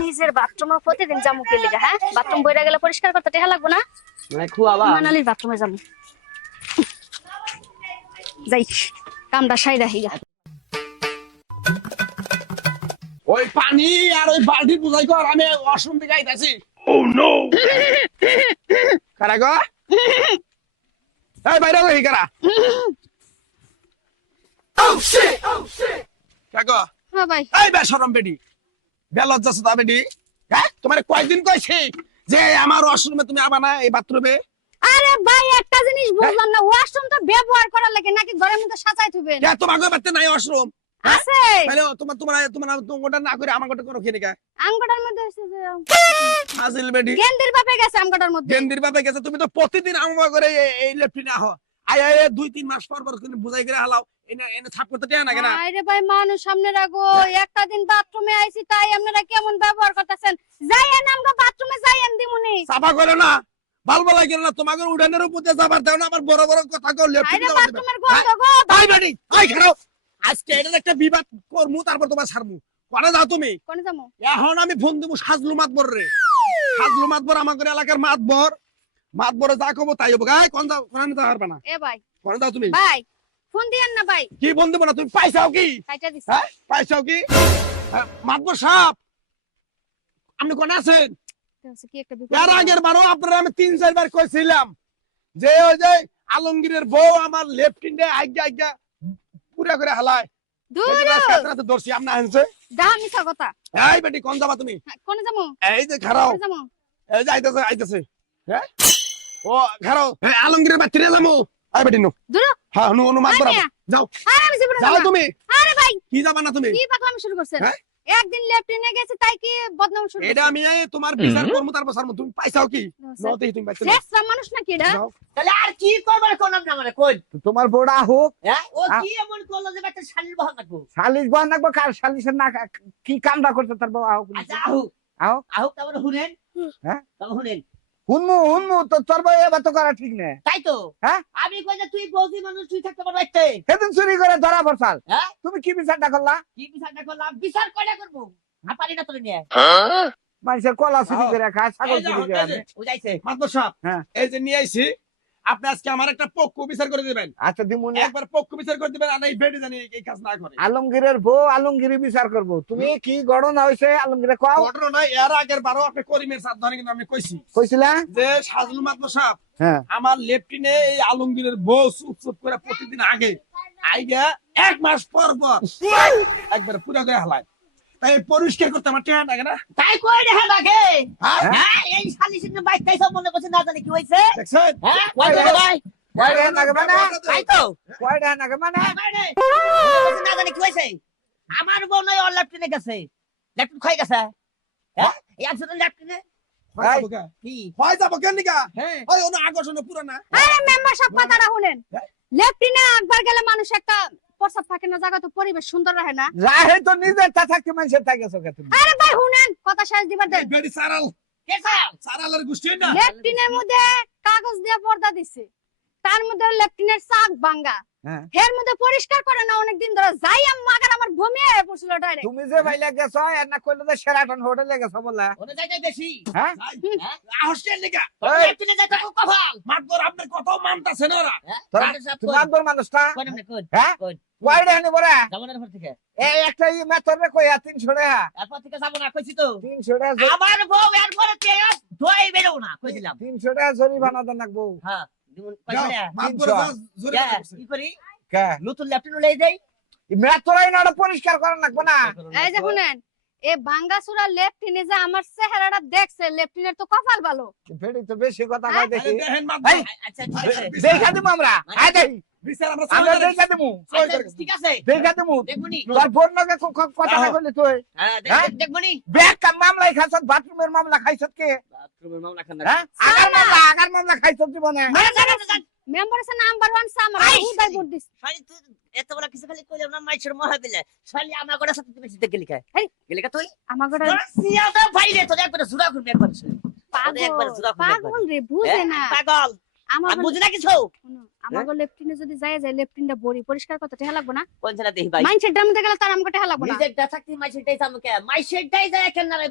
নিজের বাথরুমে প্রতিদিন যাব কে লিগা হ্যাঁ? বাথরুম বইরা গেলে পরিষ্কার করতে টেহা লাগবো না? মানে খুয়াবা মানালির বাথরুমে যাব যাই কামটা সাইরা হিগা ওই পানি আর ওই বালতি বুঝাই কর আমি ওয়াশরুম দিকে আইতাছি। ও নো কারা গো? এই বাইরে লই কারা? ও শিট ও শিট কাগো হ্যাঁ ভাই। এই বেশরম বেডি বেলজ্জা সুদা বেডি হ্যাঁ? তোমার কয়দিন কইছি যে আমার ওয়াশরুমে তুমি আবা না এই বাথরুমে আরে ভাই একটা জিনিস বুঝলাম না ওয়াশরুম তো ব্যবহার করার লাগে নাকি ঘরের মধ্যে সাজাই থুবেন? কে তোমার বাড়িতে নাই ওয়াশরুম আছে। তাহলে তোমার তোমার তোমার তোমার না করে আমার গোটা করো কি নিকা। আঙ্গটার মধ্যে হচ্ছে যে হাজিল বেডি গেন্দির বাপে গেছে আঙ্গটার মধ্যে। গেন্দির বাপে গেছে তুমি তো প্রতিদিন আমার এই- লেফটিনে আয় আয়, দুই তিন মাস পর পর তুমি বুঝাই করে হালাও। আরে ভাই মানুষ সামনে রাখো একটা দিন বাথরুমে আইছি তাই আপনারা কেমন ব্যবহার করতেছেন? যাইয়েন আমরা বাথরুমে যাইয়েন দিমুনি। সাফা করে না। ভালো ভালো লাগে না তোমাকে উড়ানের উপর দিয়ে যাবার দাও না আমার বড় বড় কথা কো আরে লেফটিনে বাথরুমের গন্ধ গো তাই বাড়ি আই খাও আজকে একটা বিবাদ করমু তারপর তোমার ছাড়মু। কোনে যাও তুমি? কোনে যাব? এখন আমি ফোন দেবো সাজলু মাতবর রে। সাজলু মাতবর আমাদের এলাকার মাতবর। মাতবরে যা কব তাই হব গাই কোন যাও কোনে নিতে পারবে না। এ ভাই। কোনে যাও তুমি? ভাই ফোন দিয়েন না ভাই। কি ফোন দেবো না? তুমি পাইছাও কি? কাইটা দিছি। হ্যাঁ? পাইছাও কি? মাতবর সাপ। আপনি কোনে আছেন? কি একটা এর আগের বারও আপনারা আমি তিন চারবার কইছিলাম যে ওই যে আলমগীরের বউ আমার লেফট ইন্ডে আজ্ঞা আজ্ঞা পুরা করে হালায়। আপনি আনছে মিছা কথা। এই বেটি কোন যাবা তুমি? হ্যাঁ, কোনে যাব? এই যে খারাও। এই যে আইতাছে আইতাছে। হ্যাঁ? ও খারাও। আলমগীরের বাচ্চারে যাব। I Beti no. দূর হ্যাঁ নু নু মাত আয় বরাবর যাও। আরে আমি জীবনে যাও তুমি। আরে ভাই। কি যাবা না তুমি? কি পাগলামি শুরু করছেন? হ্যাঁ? একদিন লেফটিনে গেছে তাই কি বদনাম শুরু এটা আমি এই তোমার বিচার করব তারপর সারমু। তুমি পাইছাও কি? নাও দেখি তুমি পাইছো শেষরা মানুষ নাকি এটা? যাও। তাহলে আর কি করবার কোন না মানে কই? তোমার বড়া হোক। হ্যাঁ? ও কি এমন করল যে একটা শালির বহান রাখব সালিশ বহান রাখব কার সালিশের না কি কামটা করছে তার বাবা হোক আচ্ছা আহুক আহুক। আহুক তারপরে শুনেন হ্যাঁ? তারপর শুনেন হুনমু হুনমু তো তোর ভাই এবার তো করা ঠিক নেই। তাই তো? হ্যাঁ? আমি কই যে তুই বৌদি মানুষ তুই থাকতে পারব সেদিন চুরি করে ধরা পড়ছাল। হ্যাঁ? তুমি কি বিচারটা করলা? কি বিচারটা করলা বিচার কয়টা করব? আর পারি না তোর নিয়ে মানুষের কলা চুরি আও। করে খায় ছাগল চুরি করে যাইছে। মাতবর সাহেব হ্যাঁ। এই যে নিয়ে আইছি আপনি আজকে আমার একটা পক্ষ বিচার করে দিবেন। আচ্ছা দিমুনি। একবার পক্ষ বিচার করে দিবেন আর এই বেডে জানি এই কাজ না করে। আলমগীরের বউ আলমগীরি বিচার করব। তুমি কি গড়না হয়েছে? আলমগীরে কও। ঘটনা এর আগের বারও আপনি করিমের সাথ ধরে কিন্তু আমি কইছি। কইছিলা? যে সাজলু সাহেব হ্যাঁ। আমার লেফটিনে এই আলমগীরের বউ চুপ চুপ করে প্রতিদিন আগে আইগা এক মাস পর পর একবার পুরো করে হালায়। তাই পরিষ্কার করতে আমার টেহা লাগে না। তাই কই রে হ্যাঁ বাগে হ্যাঁ? হ্যাঁ এই শালিশের বাইক তাই সব মনে করছে না জানি কি হইছে। দেখছেন? হ্যাঁ কই রে? ভাই? কয়টা নাগে মানে তাই তো? কয়টা নাগে মানে না জানি কি হইছে। আমার বউ নয় গেছে। ল্যাপটন খাই গেছে। হ্যাঁ এই ল্যাপটনে হয় যাব কেন নিকা হ্যাঁ। ওই আকর্ষণ পুরো না। আরে মেম্বার সব কথাটা শুনেন। হ্যাঁ? লেফটিনে একবার গেলে মানুষ একটা প্রসাব থাকে না জায়গা তো পরিবেশ সুন্দর রাখে না। রাহে তো নিজের তা থাকতে মানুষের থাকে চোখে তুমি আরে ভাই শুনেন কথা শেষ দিবার দেন। বেডি সারাল। কে স্যার সারালের গোষ্ঠী না? লেফটিনের মধ্যে কাগজ দিয়ে পর্দা দিছে। তার মধ্যে লেফটিনের চাক ভাঙ্গা। হ্যাঁ। এর মধ্যে পরিষ্কার করে না অনেকদিন ধরে যাই আমি মাগার আমার বমি হয়ে পড়ছিল ডাইরেক্ট তুমি যে ভাইলা গেছো এর না কইলে যে সেরাটন হোটেলে গেছো বলা। ওনে যাইতে বেশি হ্যাঁ? কপাল। মাতবর আপনার কত ওরা? তোমার মানুষটা? হ্যাঁ? ওয়াইড হানি বড়া। জামানের ঘর থেকে। এই একটা ই মেথর রে কইয়া 300 টাকা। এরপর থেকে যাব না কইছি তো। 300 টাকা আমার বউ এরপরে তে দই বেরো না কই দিলাম। 300 টাকা জরিমানা দেন লাগবো হ্যাঁ কে, করি? কে? নতুন লই দেই মেথরাই পরিষ্কার করা লাগবে না। এই যে শুনেন এ ভাঙ্গাসুরা লেফটিনে যে আমার চেহারাটা দেখছে লেফটিনের তো কপাল ভালো। তো বেশি কথা হ্যাঁ? কয় দেখি দেখেন আচ্ছা দেখা দিমু আমরা। আয় দেখি। বিচার আমরা আমরা সবাই দেখা দিমু আচ্ছা, ঠিক আছে। দেখা দিমু দেখবনি তোর বোন নাকি ক- ক- কথা না আহ। তুই। হ্যাঁ হ্যাঁ? দেখবনি ব্যাগ কাম মামলা খাইছত বাথরুমের মামলা খাইছত কে? বাথরুমের মামলা খান হ্যাঁ? আগার মামলা আগার মামলা খাইছত জীবনে। আরে জানা জানা মেম্বার আছে নাম্বার ওয়ান সামার উদয় ভোট দিস শালি তুই এত বড় কিছু খালি কইলাম না মাইছের মহা দিলে। শালি আমার গড়া সাথে তুমি সিদ্ধ গেলি হেই। গেলি কা তুই? আমার সিয়াদা ভাইরে তোর একবার জুরা করবি একবার পাগল একবার জোড়া করে পাগল রে বুঝে না। পাগল। আমার বুঝি না কিছু শোনো, লেফটিনে যদি যায় যায় লেফটিনটা বড়ি পরিষ্কার কথা টেহা লাগবো না? কোন ছেলে দেখি ভাই? মাইন্ডসেট মধ্যে গেলে তার আমাকে টেহা লাগবো না। নিজেরটা থাকতে মাইছেরটাই সামুকে মাইছেরটাই যায় কেন না রে